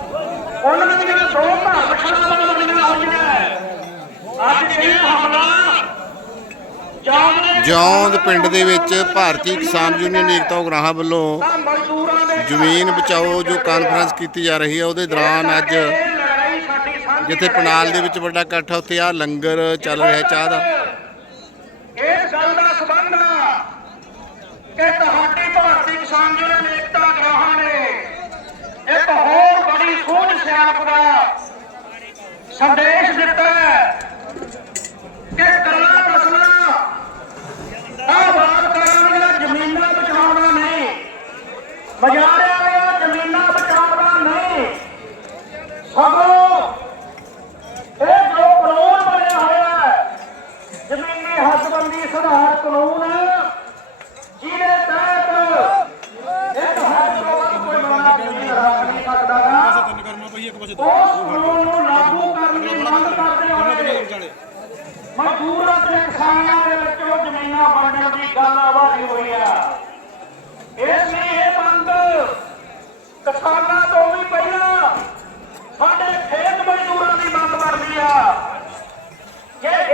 ਉਹਨਾਂ ਦੀਆਂ ਦੋ ਧਰਮਸ਼ਾਲਾਵਾਂ ਬਣੀਆਂ ਹੋਈਆਂ ਅੱਜ ਇਹ ਹਮਲਾ ਜਾਮ ਜੌਂਦ ਪਿੰਡ ਦੇ ਵਿੱਚ ਭਾਰਤੀ ਕਿਸਾਨ ਯੂਨੀਅਨ ਏਕਤਾ ਉਗਰਾਹਾਂ ਵੱਲੋਂ ਜ਼ਮੀਨ ਬਚਾਓ ਜੋ ਕਾਨਫਰੰਸ ਕੀਤੀ ਜਾ ਰਹੀ ਹੈ ਉਹਦੇ ਦੌਰਾਨ ਅੱਜ ਜਿੱਥੇ ਪਨਾਲ ਦੇ ਵਿੱਚ ਵੱਡਾ ਇਕੱਠ ਆ ਉੱਥੇ ਆ ਲੰਗਰ ਚੱਲ ਰਿਹਾ ਚਾਹ ਦਾ। ਇਸ ਗੱਲ ਦਾ ਸਬੰਧ ਕਿ ਤੁਹਾਡੀ ਭਾਰਤੀ ਕਿਸਾਨ ਯੂਨੀਅਨ ਏਕਤਾ ਗ੍ਰਾਹਾਂ ਨੇ ਇੱਕ ਹੋਰ ਬੜੀ ਸੋਚ ਦਾ ਸੰਦੇਸ਼ ਦਿੱਤਾ ਕਿ ਗੱਲਾਂ ਮਸਲਾ ਆ ਬਾਤ ਕਰਨ ਜ਼ਮੀਨਾਂ ਬਚਾਉਣਾ ਨਹੀਂ। ਮਜਾਰਿਆਂ ਦੀਆਂ ਜ਼ਮੀਨਾਂ ਬਚਾਉਣਾ ਨਹੀਂ। ਸਗੋਂ ਇਹ ਜੋ ਕਾਨੂੰਨ ਬਣਿਆ ਹੋਇਆ ਹੈ, ਜ਼ਮੀਨੀ ਹੱਦਬੰਦੀ ਸੁਧਾਰ ਕਾਨੂੰਨ ਜਿਹਦੇ ਤਹਿਤ ਇੱਕ ਹੱਦ ਤੋਂ ਵੱਧ ਕੋਈ ਬੰਦਾ ਜ਼ਮੀਨ ਰੱਖ ਨਹੀਂ ਸਕਦਾ ਗਾ ਉਸ ਕਾਨੂੰਨ ਨੂੰ ਲਾਗੂ ਕਰਨ ਦੀ ਮੰਗ ਕਰਦੇ ਹੋਏ। ਮਜ਼ਦੂਰਾਂ ਤੇ ਕਿਸਾਨਾਂ ਦੇ ਵਿੱਚ ਜ਼ਮੀਨਾਂ ਵੰਡਣ ਦੀ ਗੱਲ ਆਵਾਜ਼ ਹੋਈ ਆ। ਇਸ ਲਈ ਇਹ ਕਿਸਾਨਾਂ ਤੋਂ